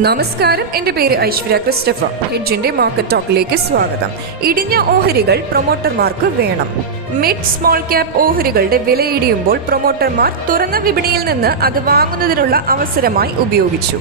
നമസ്കാരം, എൻ്റെ പേര് ഐശ്വര്യ ക്രിസ്റ്റഫർ. ഹെഡ്ജിന്റെ മാർക്കറ്റ് ടോക്കിലേക്ക് സ്വാഗതം. ഇടിഞ്ഞ ഓഹരികൾ പ്രൊമോട്ടർമാർക്ക് വേണം. മിഡ് സ്മോൾ ക്യാപ് ഓഹരികളുടെ വില ഇടിയുമ്പോൾ പ്രൊമോട്ടർമാർ തുറന്ന വിപണിയിൽ നിന്ന് അത് വാങ്ങുന്നതിനുള്ള അവസരമായി ഉപയോഗിച്ചു.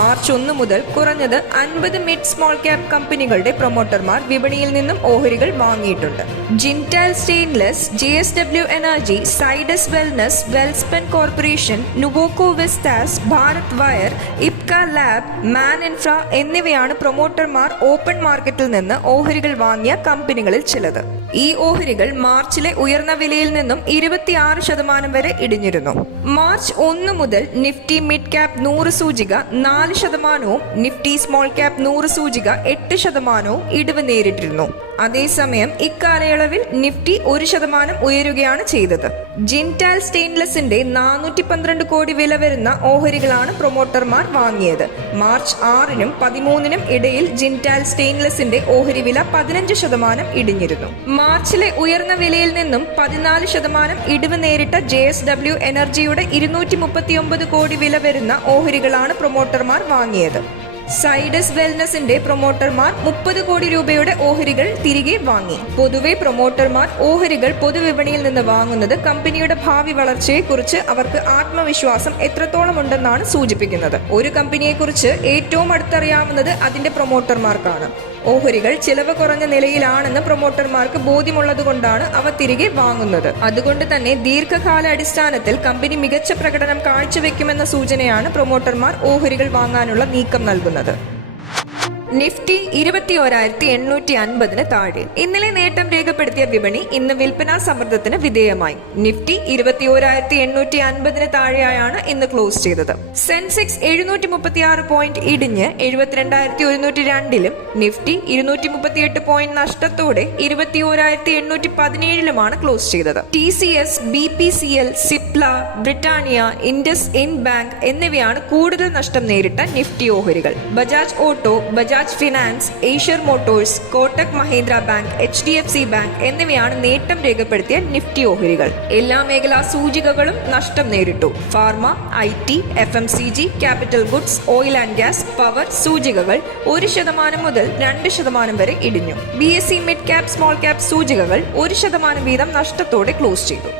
മാർച്ച് 1 മുതൽ കുറഞ്ഞത് 50 മിഡ് സ്മോൾ ക്യാപ് കമ്പനികളുടെ പ്രൊമോട്ടർമാർ വിപണിയിൽ നിന്നും ഓഹരികൾ വാങ്ങിയിട്ടുണ്ട്. Jindal stainless, JSW energy, Zydus wellness, Welspun corporation, Nuvoco Vistas, Bharat wire, Ipca lab, Man Infra എന്നിവയാണ് പ്രൊമോട്ടർമാർ ഓപ്പൺ മാർക്കറ്റിൽ നിന്ന് ഓഹരികൾ വാങ്ങിയ കമ്പനികളിൽ ചിലത്. ഈ ഓഹരികൾ മാർച്ചിലെ ഉയർന്ന വിലയിൽ നിന്നും 26% വരെ ഇടിഞ്ഞിരുന്നു. മാർച്ച് 1 മുതൽ നിഫ്റ്റി മിഡ് ക്യാപ് 100 സൂചിക 4%, നിഫ്റ്റി സ്മോൾ ക്യാപ് 100 സൂചിക 8% ഇടിവ് നേരിട്ടിരുന്നു. അതേസമയം ഇക്കാലയളവിൽ നിഫ്റ്റി 1% ഉയരുകയാണ് ചെയ്തത്. ജിൻഡാൽ സ്റ്റെയിൻലെസിന്റെ 412 കോടി വില വരുന്ന ഓഹരികളാണ് പ്രൊമോട്ടർമാർ വാങ്ങിയത്. മാർച്ച് 6-നും 13-നും ഇടയിൽ ജിൻഡാൽ സ്റ്റെയിൻലെസിന്റെ ഓഹരി വില 15% ഇടിഞ്ഞിരുന്നു. മാർച്ചിലെ ഉയർന്ന വിലയിൽ നിന്നും 14% ഇടിവ് നേരിട്ട JSW എനർജിയുടെ 239 കോടി വില വരുന്ന ഓഹരികളാണ് പ്രൊമോട്ടർമാർ വാങ്ങിയത്. സൈഡസ് വെൽനസിന്റെ പ്രൊമോട്ടർമാർ 30 കോടി രൂപയുടെ ഓഹരികൾ തിരികെ വാങ്ങി. പൊതുവെ പ്രൊമോട്ടർമാർ ഓഹരികൾ പൊതുവിപണിയിൽ നിന്ന് വാങ്ങുന്നത് കമ്പനിയുടെ ഭാവി വളർച്ചയെക്കുറിച്ച് അവർക്ക് ആത്മവിശ്വാസം എത്രത്തോളം ഉണ്ടെന്നാണ് സൂചിപ്പിക്കുന്നത്. ഒരു കമ്പനിയെക്കുറിച്ച് ഏറ്റവും അടുത്തറിയാവുന്നത് അതിന്റെ പ്രൊമോട്ടർമാർക്കാണ്. ഓഹരികൾ ചിലവ് കുറഞ്ഞ നിലയിലാണെന്ന് പ്രൊമോട്ടർമാർക്ക് ബോധ്യമുള്ളതുകൊണ്ടാണ് അവ തിരികെ വാങ്ങുന്നത്. അതുകൊണ്ട് തന്നെ ദീർഘകാല അടിസ്ഥാനത്തിൽ കമ്പനി മികച്ച പ്രകടനം കാഴ്ചവെക്കുമെന്ന സൂചനയാണ് പ്രൊമോട്ടർമാർ ഓഹരികൾ വാങ്ങാനുള്ള നീക്കം നൽകുന്നത്. നിഫ്റ്റി 21,850 താഴെ. ഇന്നലെ നേട്ടം രേഖപ്പെടുത്തിയ വിപണി ഇന്ന് വിൽപ്പനാ സമ്മർദ്ദത്തിന് വിധേയമായി. നിഫ്റ്റി 21,850 താഴെയായാണ് ഇന്ന് ക്ലോസ് ചെയ്തത്. സെൻസെക്സ് 736 പോയിന്റ് ഇടിഞ്ഞ് 72,102-ലും നിഫ്റ്റി 238 പോയിന്റ് നഷ്ടത്തോടെ 21,817-ലുമാണ് ക്ലോസ് ചെയ്തത്. TCS, BPCL, Cipla, Britannia, IndusInd Bank എന്നിവയാണ് കൂടുതൽ നഷ്ടം നേരിട്ട നിഫ്റ്റി ഓഹരികൾ. Bajaj Auto, Bajaj Finance, Eicher Motors, Kotak Mahindra Bank, HDFC Bank എന്നിവയാണ് നേട്ടം രേഖപ്പെടുത്തിയ നിഫ്റ്റി ഓഹരികൾ. എല്ലാ മേഖലാ സൂചികകളും നഷ്ടം നേരിട്ടു. Pharma, IT, FMCG, capital goods, oil and gas, power സൂചികകൾ 1% മുതൽ 2% വരെ ഇടിഞ്ഞു. BSE mid cap small cap സൂചികകൾ 1% വീതം നഷ്ടത്തോടെ ക്ലോസ് ചെയ്തു.